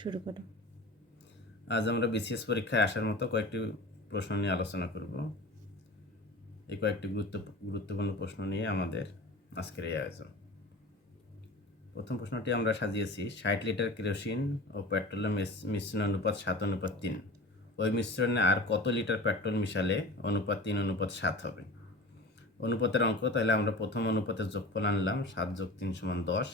শুরু করো। আজ আমরা বিসিএস পরীক্ষায় আসার মতো কয়েকটি প্রশ্ন নিয়ে আলোচনা করব। এই কয়েকটি গুরুত্বপূর্ণ প্রশ্ন নিয়ে আমাদের আজকের এই আয়োজন। প্রথম প্রশ্নটি আমরা সাজিয়েছি 60 লিটার কেরোসিন ও পেট্রোলের মিশ্রণ অনুপাত 7:3। ওই মিশ্রণে আর কত লিটার পেট্রোল মিশালে অনুপাত 3:7 হবে? অনুপাতের অঙ্ক, তাহলে আমরা প্রথম অনুপাতের যোগফল আনলাম, 7 + 3 = 10।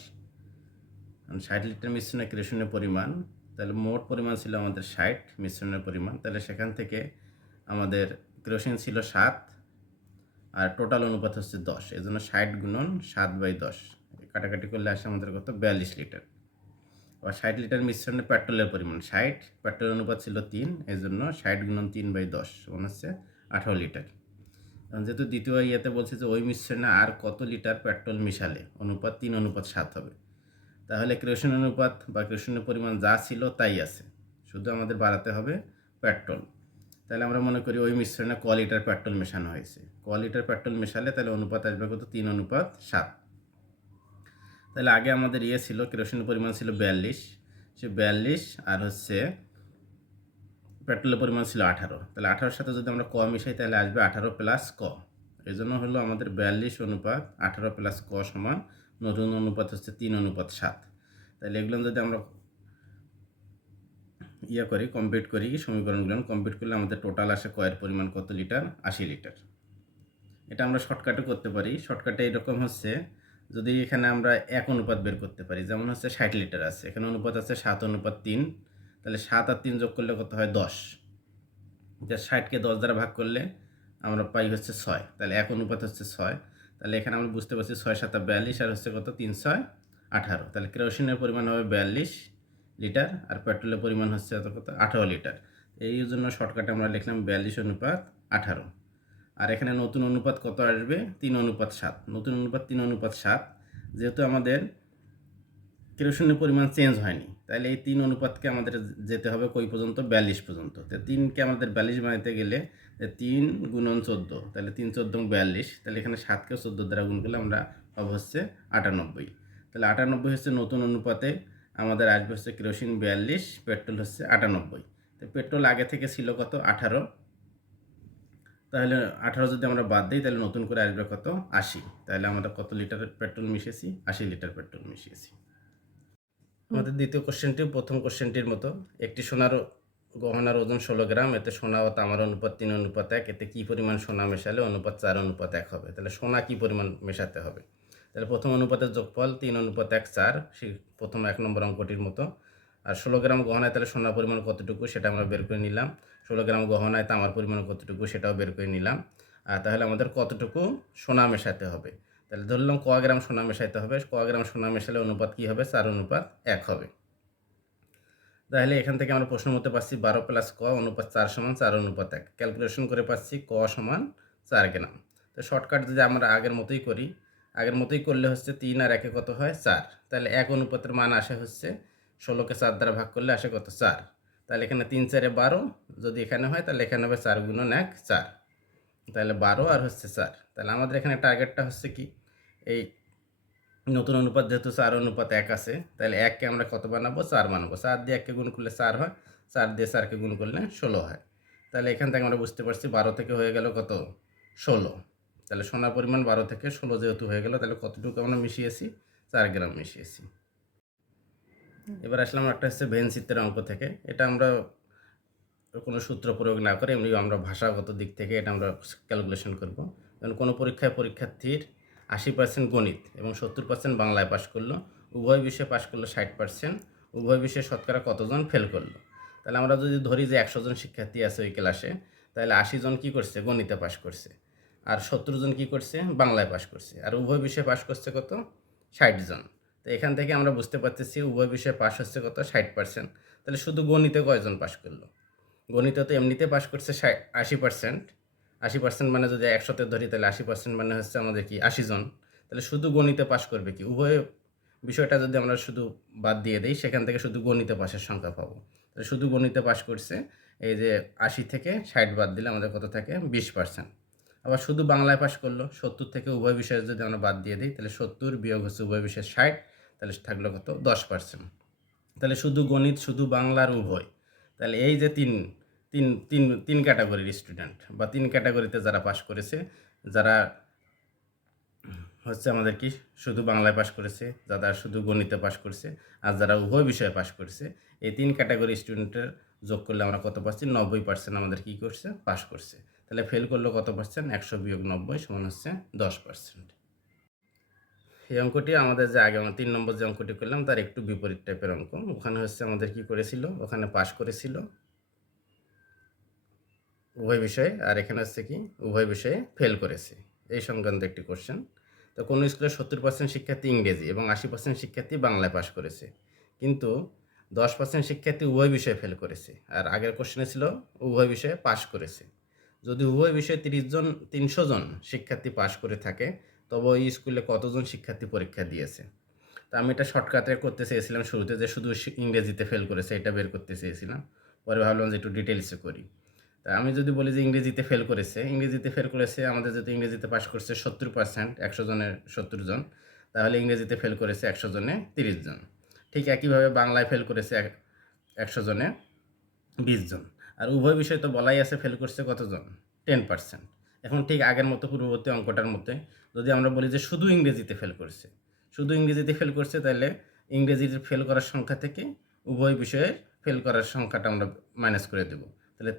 60 লিটার মিশ্রণে কেরোসিনের পরিমাণ, তাহলে মোট পরিমাণ ছিল আমাদের 60, মিশ্রণের পরিমাণ, তাহলে সেখান থেকে আমাদের কেরোসিন ছিল 7 আর টোটাল অনুপাত হচ্ছে 10, এই জন্য 60 গুণন 7/10 কাটাকাটি করলে আসে আমাদের কত, 42 লিটার। আবার 60 লিটার মিশ্রণে পেট্রোলের পরিমাণ 60, পেট্রোল অনুপাত ছিল 3, এই জন্য 60 গুণন 3/10 হচ্ছে 18 লিটার। যেহেতু দ্বিতীয় ইয়েতে বলছে যে ওই মিশ্রণে আর কত লিটার পেট্রোল মিশালে অনুপাত 3:7 হবে, তাহলে কেরোসিন অনুপাত বা কেরোসিনের পরিমাণ যা ছিল তাই আছে, শুধু আমাদের বাড়াতে হবে পেট্রোল। তাহলে আমরা মনে করি ওই মিশ্রণে ক লিটার পেট্রোল মেশানো হয়েছে, ক লিটার পেট্রোল মেশালে তাহলে অনুপাত আসবে কত, 3:7। তাহলে আগে আমাদের ছিল কেরোসিনের পরিমাণ ছিল 42, সে 42 আর হচ্ছে পেট্রোলের পরিমাণ ছিল 18, তাহলে 18-র সাথে যদি আমরা ক মিশাই তাহলে আসবে 18 + ক। এই জন্য হলো আমাদের 42 অনুপাত 18 + ক সমান নতুন অনুপাত হচ্ছে 3:7। তাহলে এগুলো যদি আমরা করি, কমপ্লিট করি, সমীকরণগুলো কমপ্লিট করলে আমাদের টোটাল আসে কয়ের পরিমাণ কত লিটার, 80 লিটার। এটা আমরা শর্টকাটে করতে পারি। শর্টকাটে এরকম হচ্ছে, যদি এখানে আমরা এক অনুপাত বের করতে পারি, যেমন হচ্ছে 60 লিটার আছে, এখানে অনুপাত আছে 7:3, তাহলে 7 আর 3 যোগ করলে কত হয়, 10। 60কে 10 দ্বারা ভাগ করলে আমরা পাই হচ্ছে 6, তাহলে এক অনুপাত হচ্ছে 6। তাহলে এখানে আমরা বুঝতে পারছি 6 × 7 = 42 আর হচ্ছে কত, 3 × 6 = 18। তাহলে কেরোসিনের পরিমাণ হবে 42 লিটার আর পেট্রোলের পরিমাণ হচ্ছে কত, 18 লিটার। এই জন্য শর্টকাটে আমরা লিখলাম 42:18। আর এখানে নতুন অনুপাত কত আসবে, 3:7। নতুন অনুপাত 3:7, যেহেতু আমাদের কেরোসিনের পরিমাণ চেঞ্জ হয়নি, তাহলে এই 3 অনুপাতকে আমাদের যেতে হবে কই পর্যন্ত, 42 পর্যন্ত। তো 3কে আমাদের 42 বানাতে গেলে 3 গুণন 14, তাহলে 3 × 14 = 42, তাহলে এখানে 7কে 14 দ্বারা গুণ করলে আমরা পাবো হচ্ছে 98। তাহলে 98 হচ্ছে নতুন অনুপাতে আমাদের আসবে হচ্ছে কেরোসিন 42, পেট্রোল হচ্ছে 98। তো পেট্রোল আগে থেকে ছিল কত, 18, তাহলে 18 যদি আমরা বাদ দিই তাহলে নতুন করে আসবে কত, 80। তাহলে আমরা কত লিটার পেট্রোল মিশিয়েছি, 80 লিটার পেট্রোল মিশিয়েছি। আমাদের দ্বিতীয় কোশ্চেনটি প্রথম কোশ্চেনটির মতো, একটি সোনার গহনার ওজন 16 গ্রাম, এতে সোনা ও তামার অনুপাত 3:1, এতে কী পরিমাণ সোনা মেশালে অনুপাত 4:1 হবে? তাহলে সোনা কী পরিমাণ মেশাতে হবে? তাহলে প্রথম অনুপাতের যোগফল 3:1 4, সেই প্রথম 1 নম্বর অঙ্কটির মতো। আর 16 গ্রাম গহনায় তাহলে সোনার পরিমাণ কতটুকু সেটা আমরা বের করে নিলাম, 16 গ্রাম গহনায় তামার পরিমাণ কতটুকু সেটাও বের করে নিলাম। আর তাহলে আমাদের কতটুকু সোনা মেশাতে হবে, তাহলে ধরলাম ক গ্রাম সোনা মেশাইতে হবে, ক গ্রাম সোনা মেশালে অনুপাত কী হবে, 4:1 হবে। তাহলে এখান থেকে আমরা প্রশ্ন মতে পাচ্ছি 12 + ক অনুপাত 4 = 4:1। ক্যালকুলেশন করে পাচ্ছি ক = 4 গ্রাম। তো শর্টকাট যদি আমরা আগের মতোই করি, আগের মতোই করলে হচ্ছে 3 আর 1 কত হয়, 4। তাহলে এক অনুপাতের মান আসে হচ্ছে 16কে 4 দ্বারা ভাগ করলে আসে কত, 4। তাহলে এখানে 3 × 4 = 12, যদি এখানে হয় তাহলে এখানে হবে 4 × 1 4, তাহলে 12 আর হচ্ছে 4। তাহলে আমাদের এখানে টার্গেটটা হচ্ছে কি, এই নতুন অনুপাত যেহেতু 4:1 আছে, তাহলে 1কে আমরা কত বানাবো, 4 বানাবো। 4 দিয়ে 1কে গুণ করলে 4 হয়, 4 দিয়ে 4কে গুণ করলে 16 হয়। তাহলে এখান থেকে আমরা বুঝতে পারছি 12 থেকে হয়ে গেল কত, 16। তাহলে সোনার পরিমাণ 12 থেকে 16 যেহেতু হয়ে গেল, তাহলে কতটুকু আমরা মিশিয়েছি, 4 গ্রাম মিশিয়েছি। এবার আসলাম একটা হচ্ছে ভেন চিত্রের অঙ্ক থেকে। এটা আমরা কোনো সূত্র প্রয়োগ না করে এমনি আমরা ভাষাগত দিক থেকে এটা আমরা ক্যালকুলেশন করব। কারণ কোনো পরীক্ষার্থীর 80% গণিত এবং 70% বাংলায় পাশ করলো, উভয় বিষয়ে পাশ করলো 60%, উভয় বিষয়ে শতকরা কতজন ফেল করলো। তাহলে আমরা যদি ধরি যে 100 জন শিক্ষার্থী আছে ওই ক্লাসে, তাহলে 80 জন কী করছে, গণিতে পাশ করছে, আর 70 জন কী করছে, বাংলায় পাশ করছে, আর উভয় বিষয়ে পাশ করছে কত, 60 জন। তো এখান থেকে আমরা বুঝতে পারতেছি উভয় বিষয়ে পাশ হচ্ছে কত, 60%। তাহলে শুধু গণিতে কয়জন পাশ করলো, গণিতে তো এমনিতে পাশ করছে 80%। 80% মানে যদি 100তে ধরি তাহলে 80% মানে হচ্ছে আমাদের কি, 80 জন। তাহলে শুধু গণিতে পাশ করবে কি, উভয় বিষয়টা যদি আমরা শুধু বাদ দিয়ে দিই, সেখান থেকে শুধু গণিতে পাশের সংখ্যা পাবো। তাহলে শুধু গণিতে পাশ করছে, এই যে 80 থেকে 60 বাদ দিলে আমাদের কত থাকে, 20%। আবার শুধু বাংলায় পাশ করলো, 70 থেকে উভয় বিষয়ে যদি আমরা বাদ দিয়ে দিই, তাহলে 70 বিয়োগ হচ্ছে উভয় বিষয়ে 60, তাহলে থাকলো কত, 10%। তাহলে শুধু গণিত, শুধু বাংলার উভয়, তাহলে এই যে তিন তিন তিন তিন ক্যাটাগরির স্টুডেন্ট বা তিন ক্যাটাগরিতে যারা পাশ করেছে, যারা হচ্ছে আমাদের কি শুধু বাংলায় পাশ করেছে, যারা শুধু গণিতে পাশ করছে, আর যারা উভয় বিষয়ে পাশ করছে, এই তিন ক্যাটাগরি স্টুডেন্টের যোগ করলে আমরা কত পাচ্ছি? 90% আমাদের কী করছে? পাশ করছে। তাহলে ফেল করলো কত পার্সেন্ট? 100 বিয়োগ 90 সমান হচ্ছে 10%। এই অঙ্কটি আমাদের যে আগে আমরা 3 নম্বর যে অঙ্কটি করলাম তার একটু বিপরীত টাইপের অঙ্ক। ওখানে হচ্ছে আমাদের কি করেছিল? ওখানে পাশ করেছিল উভয় বিষয়ে, আর এখানে হচ্ছে কি উভয় বিষয়ে ফেল করেছে, এই সংক্রান্ত একটি কোশ্চেন। তো কোনো স্কুলে 70% শিক্ষার্থী ইংরেজি এবং 80% শিক্ষার্থী বাংলায় পাশ করেছে, কিন্তু 10% শিক্ষার্থী উভয় বিষয়ে ফেল করেছে। আর আগের কোশ্চেনে ছিল উভয় বিষয়ে পাশ করেছে। যদি উভয় বিষয়ে 300 জন শিক্ষার্থী পাশ করে থাকে, তবে ওই স্কুলে কতজন শিক্ষার্থী পরীক্ষা দিয়েছে? তা আমি এটা শর্টকাটে করতে চেয়েছিলাম শুরুতে, যে শুধু ইংরেজিতে ফেল করেছে এটা বের করতে চেয়েছিলাম। পরে ভাবলাম যে একটু ডিটেলসে করি। তা আমি যদি বলি যে ইংরেজিতে ফেল করেছে, আমাদের যদি ইংরেজিতে পাশ করছে 70%, 100 জনের 70 জন, তাহলে ইংরেজিতে ফেল করেছে 100 জনে 30 জন। ঠিক একইভাবে বাংলায় ফেল করেছে 100 জনে 20 জন। আর উভয় বিষয় তো বলাই আছে ফেল করছে কতজন? 10%। এখন ঠিক আগের মতো পূর্ববর্তী অঙ্কটার মধ্যে যদি আমরা বলি যে শুধু ইংরেজিতে ফেল করছে, তাহলে ইংরেজিতে ফেল করার সংখ্যা থেকে উভয় বিষয়ের ফেল করার সংখ্যাটা আমরা মাইনাস করে দেবো। তাহলে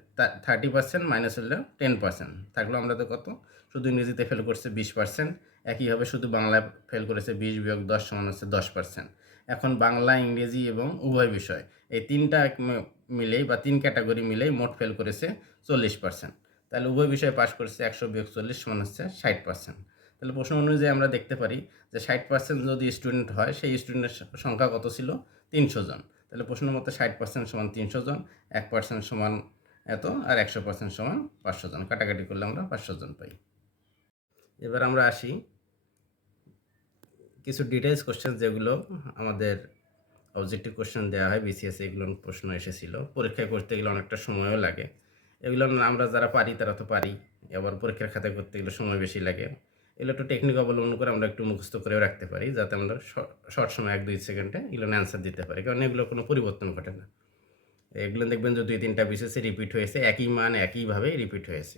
30% মাইনাস হলে 10% থাকলো। আমরা তো কত? শুধু ইংরেজিতে ফেল করছে 20%, একইভাবে শুধু বাংলায় ফেল করেছে 20 বিয়োগ 10 সমান হচ্ছে 10%। এখন বাংলা, ইংরেজি এবং উভয় বিষয় এই তিনটা মিলেই বা তিন ক্যাটাগরি মিলেই মোট ফেল করেছে 40%। তাহলে উভয় বিষয়ে পাশ করেছে 100 বিয়োগ 40 সমান হচ্ছে 60%। তাহলে প্রশ্ন অনুযায়ী আমরা দেখতে পারি যে 60% যদি স্টুডেন্ট হয়, সেই স্টুডেন্টের সংখ্যা কত ছিল? 300 জন। তাহলে প্রশ্ন মতো 60% সমান 300 জন, 1% সমান এত, আর 100% সমান 500 জন। কাটাকাটি করলে আমরা 500 জন পাই। এবার আমরা আসি কিছু ডিটেলস কোশ্চেন, যেগুলো আমাদের অবজেক্টিভ কোশ্চেন দেওয়া হয় বিসিএস, এগুলো প্রশ্ন এসেছিল। পরীক্ষায় করতে গেলে অনেকটা সময়ও লাগে। এগুলো আমরা যারা পারি তারা তো পারি, আবার পরীক্ষার খাতায় করতে গেলে সময় বেশি লাগে। এগুলো একটু টেকনিক অবলম্বন করে আমরা একটু মুখস্থ করেও রাখতে পারি, যাতে আমরা শর্ট সময় 1-2 সেকেন্ডে এগুলো অ্যান্সার দিতে পারি, কারণ এগুলো কোনো পরিবর্তন ঘটে না। এগুলো দেখবেন যে 2-3টা বিসিএসে রিপিট হয়েছে, একই মান একইভাবে রিপিট হয়েছে।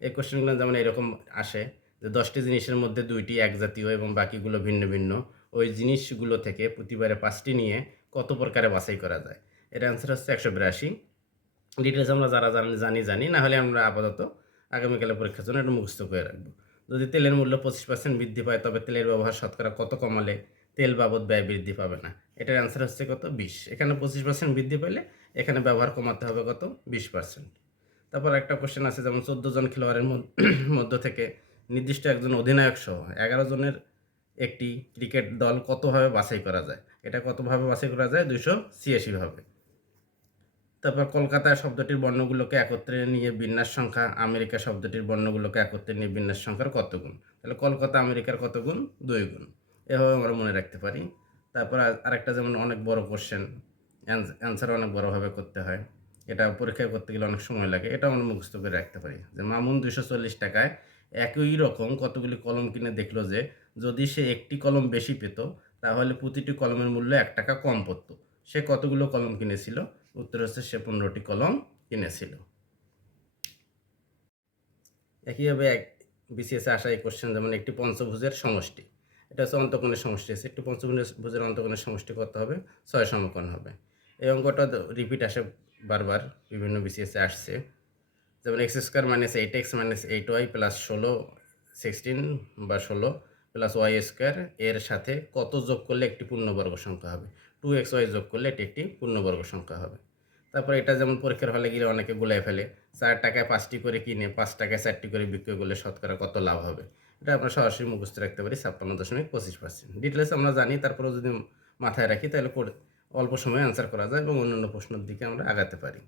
এই কোশ্চেনগুলো যেমন এরকম আসে যে 10টি জিনিসের মধ্যে 2টি একজাতীয় এবং বাকিগুলো ভিন্ন ভিন্ন, ওই জিনিসগুলো থেকে প্রতিবারে 5টি নিয়ে কত প্রকারে বাছাই করা যায়? এর অ্যান্সার হচ্ছে 182। ডিটেলস আমরা যারা জানি, না হলে আমরা আপাতত আগামীকালে পরীক্ষার জন্য একটু মুখস্থ করে রাখবো। যদি তেলের মূল্য 25% বৃদ্ধি পায়, তবে তেলের ব্যবহার শতকরা কত কমালে তেল বাবদ ব্যয় বৃদ্ধি পাবে না? এটার অ্যান্সার হচ্ছে কত? 20। এখানে 25% বৃদ্ধি পেলে এখানে ব্যবহার কমাতে হবে কত? 20%। তারপর একটা কোশ্চেন আছে, যেমন 14 জন খেলোয়াড়ের মধ্য থেকে নির্দিষ্ট একজন অধিনায়ক সহ 11 জনের একটি ক্রিকেট দল কতভাবে বাছাই করা যায়? এটা কতভাবে বাছাই করা যায়? 286 ভাবে। তারপর কলকাতা শব্দটির বর্ণগুলোকে একত্রে নিয়ে বিন্যাস সংখ্যা আমেরিকা শব্দটির বর্ণগুলোকে একত্রে নিয়ে বিন্যাস সংখ্যার কত গুণ? তাহলে কলকাতা আমেরিকার কত গুণ? 2 গুণ। এভাবে আমরা মনে রাখতে পারি। তারপর আরেকটা যেমন অনেক বড় কোশ্চেন, অ্যান্সার অনেক বড়োভাবে করতে হয়, এটা পরীক্ষায় করতে গেলে অনেক সময় লাগে, এটা আমরা মুখস্থ করে রাখতে পারি। যে মামুন 240 টাকায় একই রকম কতগুলি কলম কিনে দেখলো যে যদি সে একটি কলম বেশি পেত, তাহলে প্রতিটি কলমের মূল্য 1 টাকা কম পড়তো। সে কতগুলো কলম কিনেছিল? উত্তর হচ্ছে সে 15টি কলম কিনেছিল। একইভাবে বিসিএসে আসা এই কোশ্চেন, যেমন একটি পঞ্চভুজের সমষ্টি, এটা হচ্ছে অন্তঃকোণের সমষ্টি আছে, একটি পঞ্চভুজের অন্তঃকোণের সমষ্টি কত হবে? 6 সমকোণ হবে। এই অঙ্কটা রিপিট আসে বারবার, বিভিন্ন বিসিএসে আসছে। যেমন x² - 8x - 8y প্লাস 16 বা 16 প্লাস y² এর সাথে কত যোগ করলে একটি পূর্ণবর্গ সংখ্যা হবে? 2xy যোগ করলে এটি একটি পূর্ণবর্গ সংখ্যা হবে। তারপর এটা যেমন পরীক্ষার হলে গিয়ে অনেকে গুলাই ফেলে, 4 টাকায় 5টি করে কিনে 5 টাকায় 4টি করে বিক্রয় করলে শতকরা কত লাভ হবে? এটা আমরা সরাসরি মুখস্থ রাখতে পারি, 56.25%। ডিটেলস আমরা জানি, তারপরেও যদি মাথায় রাখি তাহলে অল্প সময়ে অ্যান্সার করা যায় এবং অন্যান্য প্রশ্নের দিকে আমরা আগাতে পারি।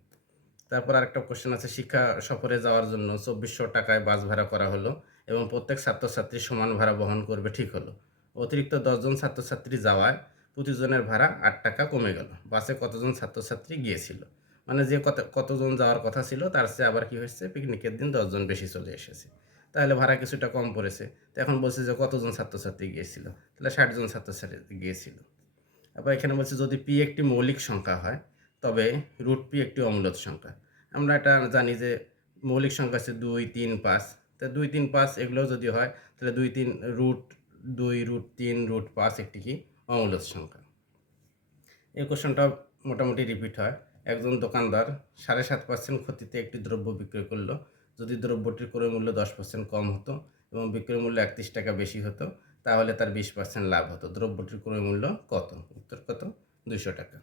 তারপর আরেকটা কোশ্চেন আছে, শিক্ষা সফরে যাওয়ার জন্য 2400 টাকায় বাস ভাড়া করা হলো এবং প্রত্যেক ছাত্রছাত্রী সমান ভাড়া বহন করবে, ঠিক হলো। অতিরিক্ত 10 জন ছাত্রছাত্রী যাওয়ায় প্রতিজনের ভাড়া 8 টাকা কমে গেল। বাসে কতজন ছাত্রছাত্রী গিয়েছিল? মানে যে কতজন যাওয়ার কথা ছিল তার চেয়ে আবার কি হয়েছে, পিকনিকের দিন 10 জন বেশি চলে এসেছে, তাহলে ভাড়া কিছুটা কম পড়েছে। তো এখন বলছে যে কতজন ছাত্রছাত্রী গিয়েছিল, তাহলে 60 জন ছাত্রছাত্রী গিয়েছিল। আবার এখানে বলছে যদি পি একটি মৌলিক সংখ্যা হয় তবে রুট পি একটি অমূলত সংখ্যা। আমরা এটা জানি যে মৌলিক সংখ্যা হচ্ছে 2, 3, 5। তো 2, 3, 5 এগুলোও যদি হয় তাহলে 2, 3 রুট 2, রুট 3, রুট 5 একটি কি অমূলত সংখ্যা। এই কোশ্চেনটা মোটামুটি রিপিট হয়। একজন দোকানদার 7.5% ক্ষতিতে একটি দ্রব্য বিক্রয় করলো। যদি দ্রব্যটির ক্রয় মূল্য 10% কম হতো এবং বিক্রয় মূল্য 31 টাকা বেশি হতো তাহলে তার 20% লাভ হতো। দ্রব্যটির ক্রয় মূল্য কত? উত্তর কত? 200 টাকা।